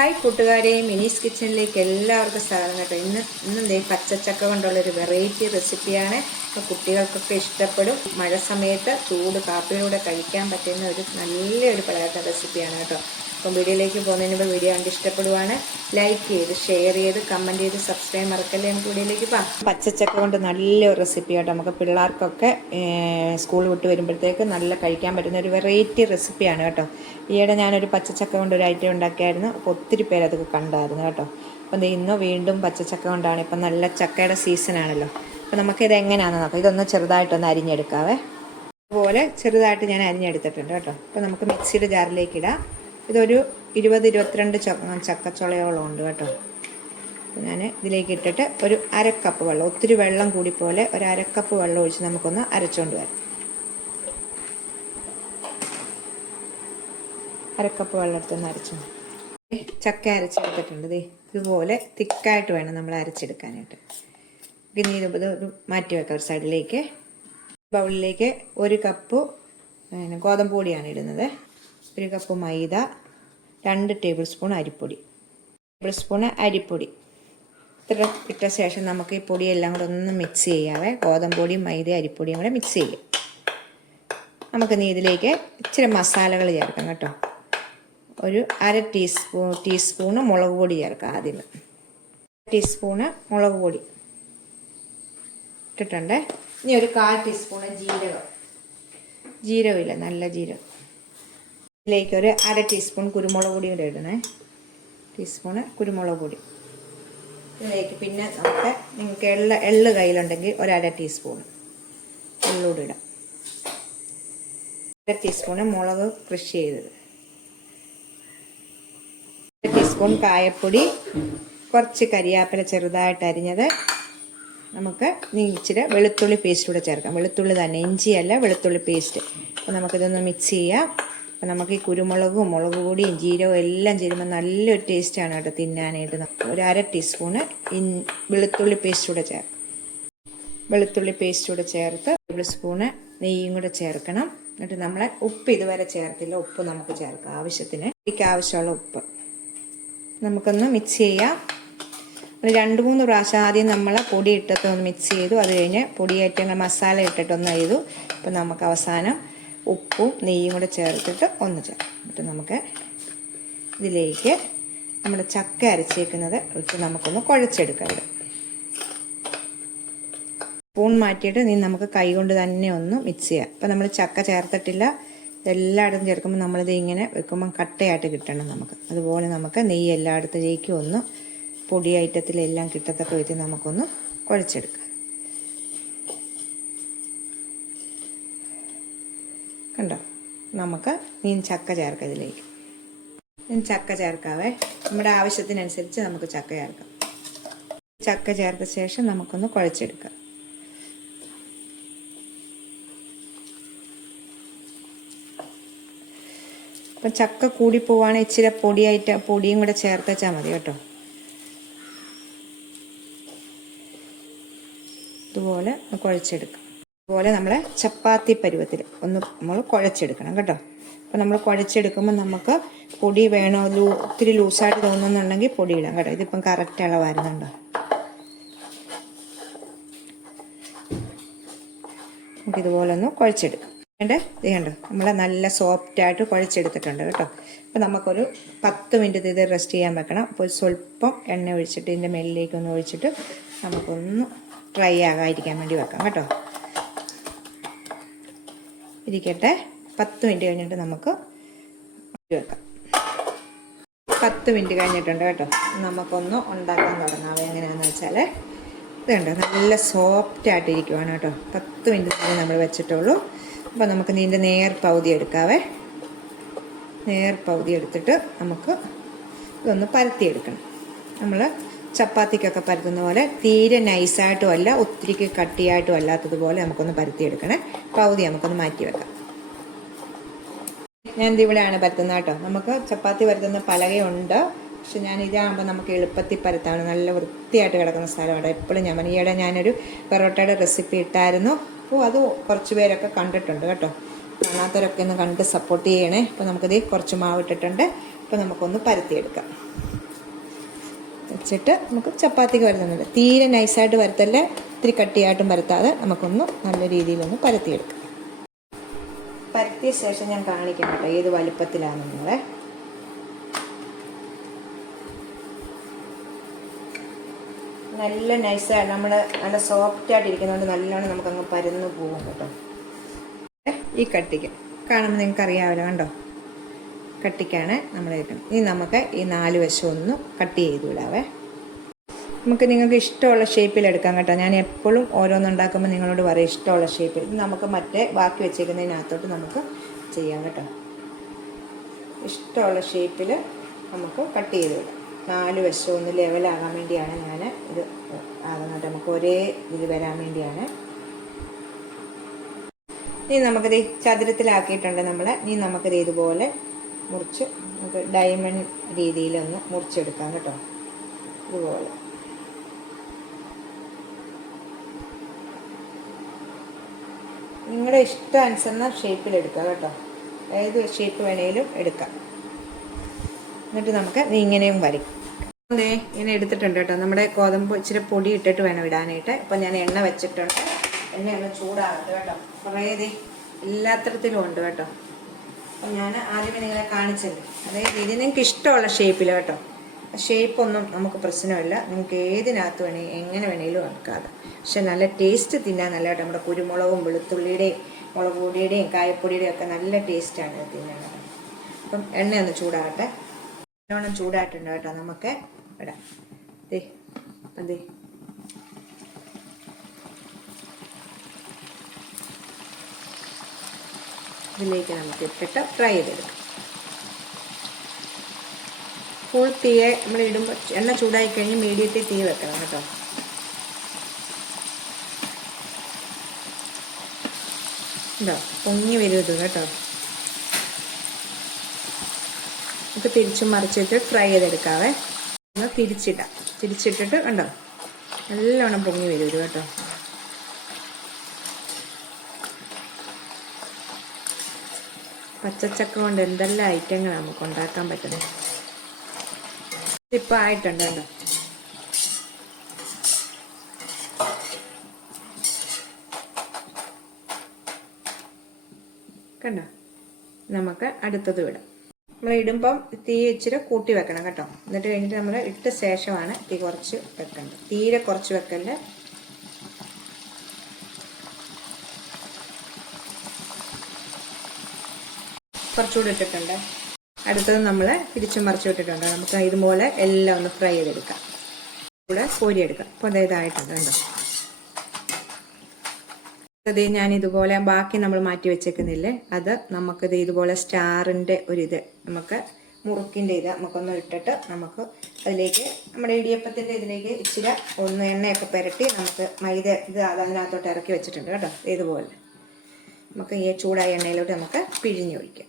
Hi കൂട്ടുകാരെ, മിനീസ് കിച്ചണിലേക്ക് എല്ലാവർക്കും സ്വാഗതം കേട്ടോ. ഇന്ന് പച്ചച്ചക്ക കൊണ്ടുള്ളൊരു വെറൈറ്റി റെസിപ്പിയാണ്. അപ്പോൾ കുട്ടികൾക്കൊക്കെ ഇഷ്ടപ്പെടും. മഴ സമയത്ത് ചൂട് കാപ്പിയിലൂടെ കഴിക്കാൻ പറ്റുന്ന ഒരു നല്ലൊരു പലഹാര റെസിപ്പിയാണ് കേട്ടോ. അപ്പം വീഡിയോയിലേക്ക് പോകുന്നതിന് മുമ്പ് വീഡിയോ കണ്ട് ഇഷ്ടപ്പെടുവാണ് ലൈക്ക് ചെയ്ത് ഷെയർ ചെയ്ത് കമൻറ്റ് ചെയ്ത് സബ്സ്ക്രൈബ് മറക്കല്ലേ. നമുക്ക് വീഡിയോയിലേക്ക് പോകാം. പച്ചച്ചക്ക കൊണ്ട് നല്ലൊരു റെസിപ്പി കേട്ടോ. നമുക്ക് പിള്ളേർക്കൊക്കെ സ്കൂൾ വിട്ട് വരുമ്പോഴത്തേക്ക് നല്ല കഴിക്കാൻ പറ്റുന്ന ഒരു വെറൈറ്റി റെസിപ്പിയാണ് കേട്ടോ. ഈയിടെ ഞാനൊരു പച്ചച്ചക്ക കൊണ്ട് ഒരു ഐറ്റം ഉണ്ടാക്കിയായിരുന്നു. അപ്പോൾ ഒത്തിരി പേര് അതൊക്കെ കണ്ടായിരുന്നു കേട്ടോ. അപ്പം ഇന്ന് വീണ്ടും പച്ചച്ചക്ക കൊണ്ടാണ്. ഇപ്പം നല്ല ചക്കയുടെ സീസണാണല്ലോ. അപ്പോൾ നമുക്കിത് എങ്ങനെയാണെന്ന് നോക്കാം. ഇതൊന്ന് ചെറുതായിട്ടൊന്ന് അരിഞ്ഞെടുക്കാവേ. അതുപോലെ ചെറുതായിട്ട് ഞാൻ അരിഞ്ഞെടുത്തിട്ടുണ്ട് കേട്ടോ. അപ്പോൾ നമുക്ക് മിക്സിയുടെ ജാറിലേക്ക് ഇടാം. ഇതൊരു 20-22 ചക്കച്ചുളയോളം ഉണ്ട് കേട്ടോ. അപ്പോൾ ഞാൻ ഇതിലേക്ക് ഇട്ടിട്ട് ഒരു അരക്കപ്പ് വെള്ളം, ഒത്തിരി വെള്ളം കൂടി പോലെ ഒരു അരക്കപ്പ് വെള്ളം ഒഴിച്ച് നമുക്കൊന്ന് അരച്ചുകൊണ്ട് വരാം. അരക്കപ്പ് വെള്ളം എടുത്തൊന്ന് അരച്ചു. ചക്ക അരച്ചെടുത്തിട്ടുണ്ട്. ഇതുപോലെ തിക്കായിട്ട് വേണം നമ്മൾ അരച്ചെടുക്കാനായിട്ട്. ഇനി ഇത് മാറ്റി വെക്കാം ഒരു സൈഡിലേക്ക്. ബൗളിലേക്ക് 1 കപ്പ് ഗോതമ്പ് പൊടിയാണ് ഇടുന്നത്. 1 കപ്പ് മൈദ, 2 ടേബിൾ സ്പൂൺ അരിപ്പൊടി, അരിപ്പൊടി ഇത്ര ഇട്ട ശേഷം നമുക്ക് ഈ പൊടിയെല്ലാം കൂടെ ഒന്ന് മിക്സ് ചെയ്യാവേ. ഗോതമ്പ് പൊടിയും മൈദ അരിപ്പൊടിയും കൂടെ മിക്സ് ചെയ്യാം. നമുക്ക് ഇതിലേക്ക് ഇച്ചിരി മസാലകൾ ചേർക്കാം കേട്ടോ. ഒരു 1/2 ടീസ്പൂണ് മുളക് പൊടി ചേർക്കാം. ആദ്യം 1 ടീസ്പൂണ് മുളക് പൊടി ഇട്ടിട്ടുണ്ട്. ഇനി ഒരു 1/4 ടീസ്പൂണ് ജീരകമില്ല, നല്ല ജീരകം. ഇതിലേക്ക് ഒരു 1/2 ടീസ്പൂൺ കുരുമുളക് പൊടി കൂടെ ഇടണേ. ടീസ്പൂണ് കുരുമുളക് പൊടി. ഇതിലേക്ക് പിന്നെ നമുക്ക് നിങ്ങൾക്ക് എള്ള് കയ്യിലുണ്ടെങ്കിൽ ഒരു 1/2 ടീസ്പൂൺ എള്ളൂടെ ഇടാം. 1/2 ടീസ്പൂണ് മുളക് ക്രഷ് ചെയ്തത്, 1 ടീസ്പൂൺ കായപ്പൊടി, കുറച്ച് കരിയാപ്പില ചെറുതായിട്ട് അരിഞ്ഞത്. നമുക്ക് ഇച്ചിരി വെളുത്തുള്ളി പേസ്റ്റ് കൂടെ ചേർക്കാം. വെളുത്തുള്ളി തന്നെ, ഇഞ്ചിയല്ല, വെളുത്തുള്ളി പേസ്റ്റ്. അപ്പോൾ നമുക്കിതൊന്ന് മിക്സ് ചെയ്യാം. അപ്പോൾ നമുക്ക് ഈ കുരുമുളകും മുളക് പൊടിയും ജീരകവും എല്ലാം ചേരുമ്പോൾ നല്ലൊരു ടേസ്റ്റാണ് കേട്ടോ തിന്നാനായിട്ട്. ഒരു 1/2 ടീസ്പൂണ് വെളുത്തുള്ളി പേസ്റ്റ് കൂടെ ചേർക്കാം. വെളുത്തുള്ളി പേസ്റ്റ് കൂടെ ചേർത്ത് 1 ടേബിൾ സ്പൂണ് നെയ്യും കൂടെ ചേർക്കണം. എന്നിട്ട് നമ്മളെ ഉപ്പ് ഇതുവരെ ചേർത്തില്ല. ഉപ്പ് നമുക്ക് ചേർക്കാം ആവശ്യത്തിന്. ഇതിലേക്ക് ആവശ്യമുള്ള ഉപ്പ് നമുക്കൊന്ന് മിക്സ് ചെയ്യാം. ഒരു 2-3 പ്രാവശ്യം ആദ്യം നമ്മൾ പൊടി ഇട്ടിട്ട് ഒന്ന് മിക്സ് ചെയ്തു. അത് കഴിഞ്ഞ് പൊടിയേറ്റങ്ങൾ മസാല ഇട്ടിട്ടൊന്ന് ചെയ്തു. അപ്പം നമുക്ക് അവസാനം ഉപ്പും നെയ്യും കൂടെ ചേർത്തിട്ട് ഒന്ന് ചേർക്കാം. എന്നിട്ട് നമുക്ക് ഇതിലേക്ക് നമ്മുടെ ചക്ക അരച്ചേക്കുന്നത് ഇട്ട് നമുക്കൊന്ന് കുഴച്ചെടുക്കാം. സ്പൂൺ മാറ്റിയിട്ട് നമുക്ക് കൈ കൊണ്ട് തന്നെ ഒന്ന് മിക്സ് ചെയ്യാം. അപ്പം നമ്മൾ ചക്ക ചേർത്തിട്ടില്ല. ഇതെല്ലായിടത്തും ചേർക്കുമ്പോൾ നമ്മളിത് ഇങ്ങനെ വെക്കുമ്പം കട്ടയായിട്ട് കിട്ടണം നമുക്ക്. അതുപോലെ നമുക്ക് നെയ്യ് എല്ലായിടത്തേക്കും ഒന്ന് പൊടി ഐറ്റത്തിലെല്ലാം കിട്ടത്തക്ക വിധത്തിൽ നമുക്കൊന്ന് കുഴച്ചെടുക്കാം. കണ്ടോ? നമുക്ക് ചക്ക ചേർക്കാം. ഇതിലേക്ക് ചക്ക ചേർക്കാവേ. നമ്മുടെ ആവശ്യത്തിനനുസരിച്ച് നമുക്ക് ചക്ക ചേർക്കാം. ചക്ക ചേർത്ത ശേഷം നമുക്കൊന്ന് കുഴച്ചെടുക്കാം. അപ്പം ചക്ക കൂടി പോവുകയാണെങ്കിൽ ഇച്ചിരി പൊടിയും കൂടെ ചേർത്ത് വെച്ചാൽ മതി കേട്ടോ. ഇതുപോലെ കുഴച്ചെടുക്കാം. അതുപോലെ നമ്മളെ ചപ്പാത്തി പരുവത്തിൽ ഒന്ന് നമ്മൾ കുഴച്ചെടുക്കണം കേട്ടോ. അപ്പോൾ നമ്മൾ കുഴച്ചെടുക്കുമ്പോൾ നമുക്ക് പൊടി വേണോ, ഒത്തിരി ലൂസായിട്ട് തോന്നുന്നുണ്ടെങ്കിൽ പൊടി ഇടാം കേട്ടോ. ഇതിപ്പം കറക്റ്റ് അളവായിരുന്നുണ്ടോ. നമുക്കിതുപോലെ ഒന്ന് കുഴച്ചെടുക്കാം. ഇത് കണ്ടോ, നമ്മൾ നല്ല സോഫ്റ്റായിട്ട് കുഴച്ചെടുത്തിട്ടുണ്ട് കേട്ടോ. അപ്പോൾ നമുക്കൊരു 10 മിനിറ്റ് ഇത് റെസ്റ്റ് ചെയ്യാൻ വെക്കണം. അപ്പോൾ സ്വല്പം എണ്ണ ഒഴിച്ചിട്ട് ഇതിൻ്റെ മേലിലേക്കൊന്ന് ഒഴിച്ചിട്ട് നമുക്കൊന്ന് ഡ്രൈ ആകാതിരിക്കാൻ വേണ്ടി വെക്കാം കേട്ടോ. ഇരിക്കട്ടെ. 10 മിനിറ്റ് കഴിഞ്ഞിട്ട് നമുക്ക് വെക്കാം. 10 മിനിറ്റ് കഴിഞ്ഞിട്ടുണ്ട് കേട്ടോ. നമുക്കൊന്ന് ഉണ്ടാക്കാൻ തുടങ്ങാം. എങ്ങനെയാണെന്ന് വെച്ചാൽ ഇത് കണ്ടോ, നല്ല സോഫ്റ്റായിട്ടിരിക്കുവാണ് കേട്ടോ. 10 മിനിറ്റ് നമ്മൾ വെച്ചിട്ടുള്ളൂ. അപ്പോൾ നമുക്ക് ഇതിൻ്റെ നേർപകുതി എടുക്കാവേ. നേർപകുതി എടുത്തിട്ട് നമുക്ക് ഇതൊന്ന് പരത്തിയെടുക്കണം. നമ്മൾ ചപ്പാത്തിക്കൊക്കെ പരത്തുന്ന പോലെ തീരെ നൈസായിട്ടും അല്ല, ഒത്തിരി കട്ടിയായിട്ടും അല്ലാത്തതുപോലെ നമുക്കൊന്ന് പരത്തിയെടുക്കണേ. പകുതി നമുക്കൊന്ന് മാറ്റി വെക്കാം. ഞാൻ ഇവിടെയാണ് പരത്തുന്നത് കേട്ടോ. നമുക്ക് ചപ്പാത്തി പരത്തുന്ന പലകയുണ്ട്, പക്ഷെ ഞാൻ ഇതാകുമ്പോൾ നമുക്ക് എളുപ്പത്തിൽ പരത്താണ്. നല്ല വൃത്തിയായിട്ട് കിടക്കുന്ന സ്ഥലമാണ്. എപ്പോഴും ഞാൻ ഈയിടെ ഞാനൊരു പെറോട്ടയുടെ റെസിപ്പി ഇട്ടായിരുന്നു. അപ്പോൾ അത് കുറച്ച് പേരൊക്കെ കണ്ടിട്ടുണ്ട് കേട്ടോ. കാണാത്തവരൊക്കെ ഒന്ന് കണ്ട് സപ്പോർട്ട് ചെയ്യണേ. അപ്പോൾ നമുക്കിത് കുറച്ച് മാവ് ഇട്ടിട്ടുണ്ട്. ഇപ്പം നമുക്കൊന്ന് പരത്തിയെടുക്കാം. വെച്ചിട്ട് നമുക്ക് ചപ്പാത്തിക്ക് വരുന്നുണ്ട്. തീരെ നൈസായിട്ട് വരത്തല്ലേ, ഇത്തിരി കട്ടിയായിട്ടും പരത്താതെ നമുക്കൊന്ന് നല്ല രീതിയിലൊന്ന് പരത്തിയെടുക്കാം. പരത്തിയ ശേഷം ഞാൻ കാണിക്കാം കേട്ടോ ഏത് വലുപ്പത്തിലാണെന്നുള്ളത്. നല്ല നൈസായിട്ട് നമ്മൾ നല്ല സോഫ്റ്റായിട്ട് ഇരിക്കുന്നതുകൊണ്ട് നല്ലോണം നമുക്കങ്ങ് പരന്ന് പോകും കേട്ടോ. ഈ കട്ടിക്ക് കാണുമ്പോൾ നിങ്ങൾക്ക് അറിയാമല്ലോ, കണ്ടോ, കട്ടിക്കാണ് നമ്മൾ ഇരിക്കുന്നത്. ഇനി നമുക്ക് ഈ 4 വശം ഒന്ന് കട്ട് ചെയ്ത് വിടാവേ. നമുക്ക് നിങ്ങൾക്ക് ഇഷ്ടമുള്ള ഷേപ്പിൽ എടുക്കാം കേട്ടോ. ഞാൻ എപ്പോഴും ഓരോന്നുണ്ടാക്കുമ്പോൾ നിങ്ങളോട് പറയും ഇഷ്ടമുള്ള ഷേപ്പിൽ. നമുക്ക് മറ്റേ ബാക്കി വെച്ചേക്കുന്നതിനകത്തോട്ട് നമുക്ക് ചെയ്യാം കേട്ടോ. ഇഷ്ടമുള്ള ഷേപ്പിൽ നമുക്ക് കട്ട് ചെയ്ത് വിടാം. 4 വശം ഒന്ന് ലെവലാകാൻ വേണ്ടിയാണ് ഞാൻ ഇത് ആകുന്നത്. നമുക്ക് ഒരേ ഇത് വരാൻ വേണ്ടിയാണ്. ഇനി നമുക്കിത് ചതുരത്തിലാക്കിയിട്ടുണ്ട് നമ്മൾ. ഇനി നമുക്കിത് ഇതുപോലെ മുറിച്ച് നമുക്ക് ഡയമണ്ട് രീതിയിലൊന്ന് മുറിച്ചെടുക്കാം കേട്ടോ. ഇതുപോലെ നിങ്ങളുടെ ഇഷ്ടാനുസരണം ഷേപ്പിലെടുക്കാം കേട്ടോ. ഏത് ഷേപ്പ് വേണേലും എടുക്കാം. എന്നിട്ട് നമുക്ക് ഇങ്ങനെയും വരയ്ക്കും. അതെ, ഇങ്ങനെ എടുത്തിട്ടുണ്ട് കേട്ടോ. നമ്മുടെ ഗോതമ്പ് ഇച്ചിരി പൊടി ഇട്ടിട്ട് വേണം ഇടാനായിട്ട്. ഇപ്പം ഞാൻ എണ്ണ വെച്ചിട്ടുണ്ട്. എണ്ണ ഒന്ന് ചൂടാകട്ടെ കേട്ടോ. കുറേ എല്ലാത്തരത്തിലും ഉണ്ട് കേട്ടോ. അപ്പം ഞാൻ ആദ്യമേ നിങ്ങളെ കാണിച്ചല്ലേ അതേ രീതി നിങ്ങൾക്ക് ഇഷ്ടമുള്ള ഷേപ്പിൽ കേട്ടോ. ഷേപ്പൊന്നും നമുക്ക് പ്രശ്നമില്ല. നിങ്ങൾക്ക് ഏതിനകത്ത് എങ്ങനെ വേണേലും ആക്കാതെ. പക്ഷെ നല്ല ടേസ്റ്റ് തിന്നാൻ നല്ല കേട്ടോ. നമ്മുടെ കുരുമുളകും വെളുത്തുള്ളിയുടെയും മുളക് പൊടിയുടെയും കായപ്പൊടിയുടെയും ഒക്കെ നല്ല ടേസ്റ്റാണ് തിന്നാൻ. അപ്പം എണ്ണ ഒന്ന് ചൂടാകട്ടെ. നല്ലോണം ചൂടായിട്ടുണ്ട് കേട്ടോ. നമുക്ക് ഇടാം. അതെ, ഇതിലേക്ക് നമുക്ക് ഇട്ടിട്ട് ഫ്രൈ ചെയ്തെടുക്കാം. ഫുൾ തീയെ നമ്മൾ ഇടുമ്പോൾ എണ്ണ ചൂടായി കഴിഞ്ഞ് മീഡിയത്തിൽ തീ വെക്കണം കേട്ടോ. ഇതോ പൊങ്ങി വരും കേട്ടോ. നമുക്ക് തിരിച്ചും മറിച്ചിട്ട് ഫ്രൈ ചെയ്തെടുക്കാവേ. ഒന്ന് തിരിച്ചിട്ടിട്ട് കണ്ടോ നല്ലോണം പൊങ്ങി വരും കേട്ടോ. പച്ചച്ചക്ക കൊണ്ട് എന്തെല്ലാം ഐറ്റങ്ങൾ നമുക്ക് ഉണ്ടാക്കാൻ പറ്റുന്നത്. ഇപ്പം ആയിട്ടുണ്ട് കേട്ടോ. കണ്ടോ, നമുക്ക് അടുത്തത് വിടാം. നമ്മൾ ഇടുമ്പം തീ ഇച്ചിരി കൂട്ടി വെക്കണം കേട്ടോ. എന്നിട്ട് കഴിഞ്ഞിട്ട് നമ്മൾ ഇട്ട ശേഷമാണ് തീ കുറച്ച് വെക്കേണ്ടത്. തീരെ കുറച്ച് വെക്കല്ലേ. കുറച്ചുകൂടി ഇട്ടിട്ടുണ്ട്. അടുത്തത് നമ്മൾ തിരിച്ചും മറിച്ചു ഇട്ടിട്ടുണ്ട്. നമുക്ക് ഇതുപോലെ എല്ലാം ഒന്ന് ഫ്രൈ ചെയ്തെടുക്കാം. ഇവിടെ കോരിയെടുക്കാം. അപ്പോൾ അതായതായിട്ടുണ്ട് കണ്ടോ. അത് ഞാൻ ഇതുപോലെ ബാക്കി നമ്മൾ മാറ്റി വെച്ചേക്കുന്നില്ലേ, അത് നമുക്കിത് ഇതുപോലെ സ്റ്റാറിൻ്റെ ഒരിത് നമുക്ക് മുറുക്കിൻ്റെ ഇത് നമുക്കൊന്ന് ഇട്ടിട്ട് നമുക്ക് അതിലേക്ക് നമ്മുടെ ഇടിയപ്പത്തിൻ്റെ ഇതിലേക്ക് ഇച്ചിരി ഒന്ന് എണ്ണയൊക്കെ പുരട്ടി നമുക്ക് മൈദ ഇത് അതിനകത്തോട്ട് ഇറക്കി വെച്ചിട്ടുണ്ട് കേട്ടോ. ഇതുപോലെ നമുക്ക് ഈ ചൂടായ എണ്ണയിലോട്ട് നമുക്ക് പിഴിഞ്ഞൊഴിക്കാം.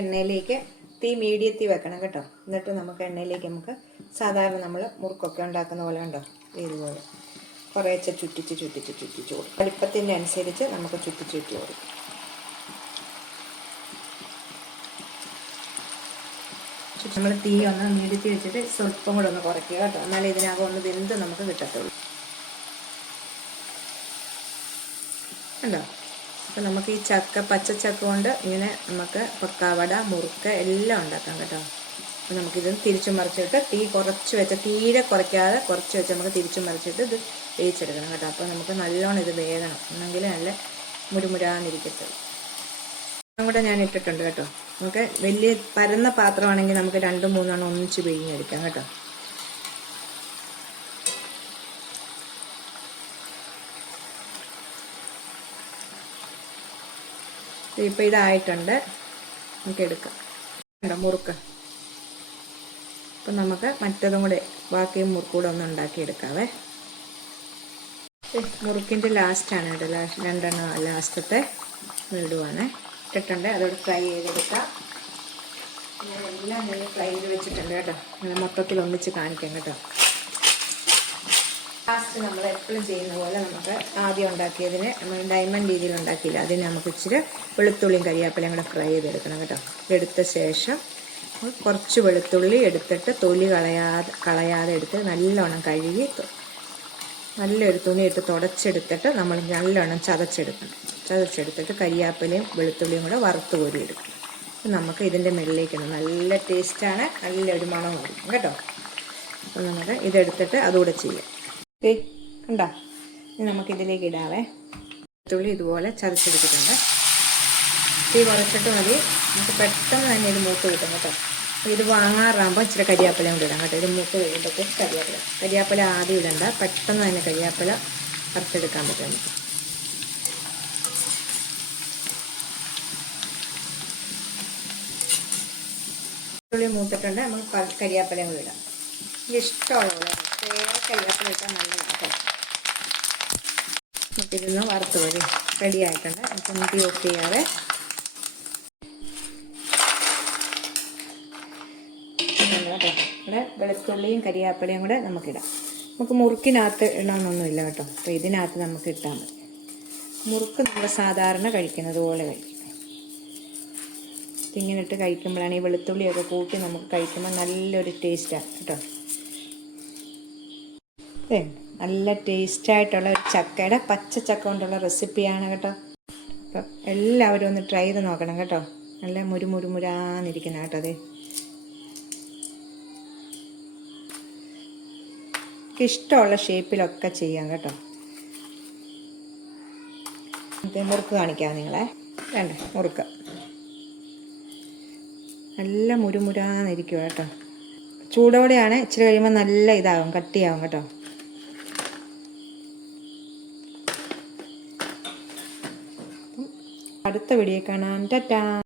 എണ്ണയിലേക്ക് തീ മീഡിയത്തിൽ വെക്കണം കേട്ടോ. എന്നിട്ട് നമുക്ക് എണ്ണയിലേക്ക് നമുക്ക് സാധാരണ നമ്മൾ മുറുക്കൊക്കെ ഉണ്ടാക്കുന്ന പോലെ ഉണ്ടോ ഇതുപോലെ കുറേശ്ശെ ചുറ്റിച്ച് കൊടുക്കും. വലിപ്പത്തിൻ്റെ അനുസരിച്ച് നമുക്ക് ചുറ്റി കൊടുക്കും. നമ്മൾ തീ ഒന്ന് മീഡിയത്തിൽ വെച്ചിട്ട് സ്വല്പം കൂടെ ഒന്ന് കുറയ്ക്കുക കേട്ടോ. എന്നാലും ഇതിനകം ഒന്ന് വെന്ത് നമുക്ക് കിട്ടത്തുള്ളൂ. ഉണ്ടോ. അപ്പം നമുക്ക് ഈ പച്ചച്ചക്ക കൊണ്ട് ഇങ്ങനെ നമുക്ക് പക്കാവട മുറുക്ക് എല്ലാം ഉണ്ടാക്കാം കേട്ടോ. അപ്പം നമുക്കിത് തിരിച്ചും മറിച്ചിട്ട് തീ കുറച്ച് വെച്ച് തീരെ കുറയ്ക്കാതെ കുറച്ച് വെച്ച് നമുക്ക് തിരിച്ചും മറിച്ചിട്ട് ഇത് വേവിച്ചെടുക്കണം കേട്ടോ. അപ്പോൾ നമുക്ക് നല്ലോണം ഇത് വേകണം, എന്നെങ്കിൽ നല്ല മുരുമുരാന്നിരിക്കത്തുള്ളൂ. കൂടെ ഞാൻ ഇട്ടിട്ടുണ്ട് കേട്ടോ. നമുക്ക് വലിയ പരന്ന പാത്രമാണെങ്കിൽ നമുക്ക് 2-3 ഒന്നിച്ച് പിഴിഞ്ഞെടുക്കാം കേട്ടോ. ഇപ്പം ഇതായിട്ടുണ്ട്. നമുക്ക് എടുക്കാം കേട്ടോ മുറുക്ക്. അപ്പം നമുക്ക് മറ്റതും കൂടെ ബാക്കിയും മുറുക്കൂടെ ഒന്ന് ഉണ്ടാക്കിയെടുക്കാവേ. മുറുക്കിൻ്റെ ലാസ്റ്റാണ് കേട്ടോ. 2 ലാസ്റ്റത്തെ ഇടുവാണ്. ഇട്ടിട്ടുണ്ട്. അതോടെ ഫ്രൈ ചെയ്തെടുക്കാം. ഞാൻ എല്ലാം ഞാൻ ഫ്രൈ ചെയ്ത് വെച്ചിട്ടുണ്ട് കേട്ടോ. മൊത്തത്തിൽ ഒന്നിച്ച് കാണിക്കാം കേട്ടോ. ലാസ്റ്റ് നമ്മൾ എപ്പോഴും ചെയ്യുന്ന പോലെ നമുക്ക് ആദ്യം ഉണ്ടാക്കിയതിന് നമ്മൾ ഡയമണ്ട് രീതിയിൽ ഉണ്ടാക്കിയില്ല, അതിന് നമുക്ക് ഇച്ചിരി വെളുത്തുള്ളിയും കരിയാപ്പിലയും കൂടെ ഫ്രൈ ചെയ്തെടുക്കണം കേട്ടോ. എടുത്ത ശേഷം കുറച്ച് വെളുത്തുള്ളി എടുത്തിട്ട് തൊലി കളയാതെ എടുത്ത് നല്ലോണം കഴുകി നല്ലൊരു തുണിയിട്ട് തുടച്ചെടുത്തിട്ട് നമ്മൾ നല്ലോണം ചതച്ചെടുത്തിട്ട് കരിയാപ്പിലയും വെളുത്തുള്ളിയും കൂടെ വറുത്ത് കോരിയെടുക്കും. നമുക്ക് ഇതിൻ്റെ മുകളിലേക്കാണ്. നല്ല ടേസ്റ്റാണ്, നല്ലൊരു മണം കൊടുക്കും കേട്ടോ. അപ്പം നമുക്ക് ഇതെടുത്തിട്ട് അതുകൂടെ ചെയ്യാം. ഓക്കെ, കണ്ടോ? ഇനി നമുക്കിതിലേക്ക് ഇടാവേ. വെളുത്തുള്ളി ഇതുപോലെ ചതച്ചെടുത്തിട്ടുണ്ട്. തീ കുറച്ചിട്ട് മതി, നമുക്ക് പെട്ടെന്ന് തന്നെ ഇത് മൂത്ത് കിട്ടും കേട്ടോ. ഇത് വാങ്ങാറാകുമ്പോൾ ഇച്ചിരി കരിയാപ്പിലയും കൂടി ഇടാം കേട്ടോ. ഇത് മൂത്ത് കഴിയുമ്പോഴത്തേക്ക് കരിയാപ്പില ആദ്യം ഇടണ്ട, പെട്ടെന്ന് തന്നെ കരിയാപ്പില വറുത്തെടുക്കാൻ പറ്റും. ഉള്ളി മൂത്തിട്ടുണ്ട്, നമുക്ക് കരിയാപ്പിലയും കൂടി ഇടാം. ഇഷ്ടമുള്ള കരിയാപ്പില ഇട്ടാൽ നല്ലതാണ് കേട്ടോ. നമുക്കിതൊന്ന് വറുത്ത് വരും റെഡി ആയിട്ടുണ്ട്. നമുക്ക് തീ ഓഫ് ചെയ്യാതെ കേട്ടോ. ഇവിടെ വെളുത്തുള്ളിയും കരിയാപ്പിലയും കൂടെ നമുക്കിടാം. നമുക്ക് മുറുക്കിനകത്ത് ഇടണമെന്നൊന്നുമില്ല കേട്ടോ. അപ്പോൾ ഇതിനകത്ത് നമുക്ക് ഇട്ടാൽ മതി. മുറുക്ക് നമ്മൾ സാധാരണ കഴിക്കുന്നത് പോലെ കഴിക്കും. ഇങ്ങനെ ഇട്ട് കഴിക്കുമ്പോഴാണ് ഈ വെളുത്തുള്ളിയൊക്കെ കൂട്ടി നമുക്ക് കഴിക്കുമ്പോൾ നല്ലൊരു ടേസ്റ്റാണ് കേട്ടോ. നല്ല ടേസ്റ്റായിട്ടുള്ള ഒരു ചക്കയുടെ പച്ചച്ചക്ക കൊണ്ടുള്ള റെസിപ്പിയാണ് കേട്ടോ. അപ്പം എല്ലാവരും ഒന്ന് ട്രൈ ചെയ്ത് നോക്കണം കേട്ടോ. നല്ല മുരുമുരാന്നിരിക്കുന്ന കേട്ടോ. അതെ, ഇഷ്ടമുള്ള ഷേപ്പിലൊക്കെ ചെയ്യാം കേട്ടോ. മുറുക്ക് കാണിക്കാം നിങ്ങളെ. വേണ്ട, മുറുക്ക് നല്ല മുരുമുരാന്നിരിക്കുക കേട്ടോ. ചൂടോടെയാണ്, ഇച്ചിരി കഴിയുമ്പോൾ നല്ല ഇതാകും, കട്ടിയാവും കേട്ടോ. അടുത്ത വീഡിയോ കാണാം. ടാറ്റാ.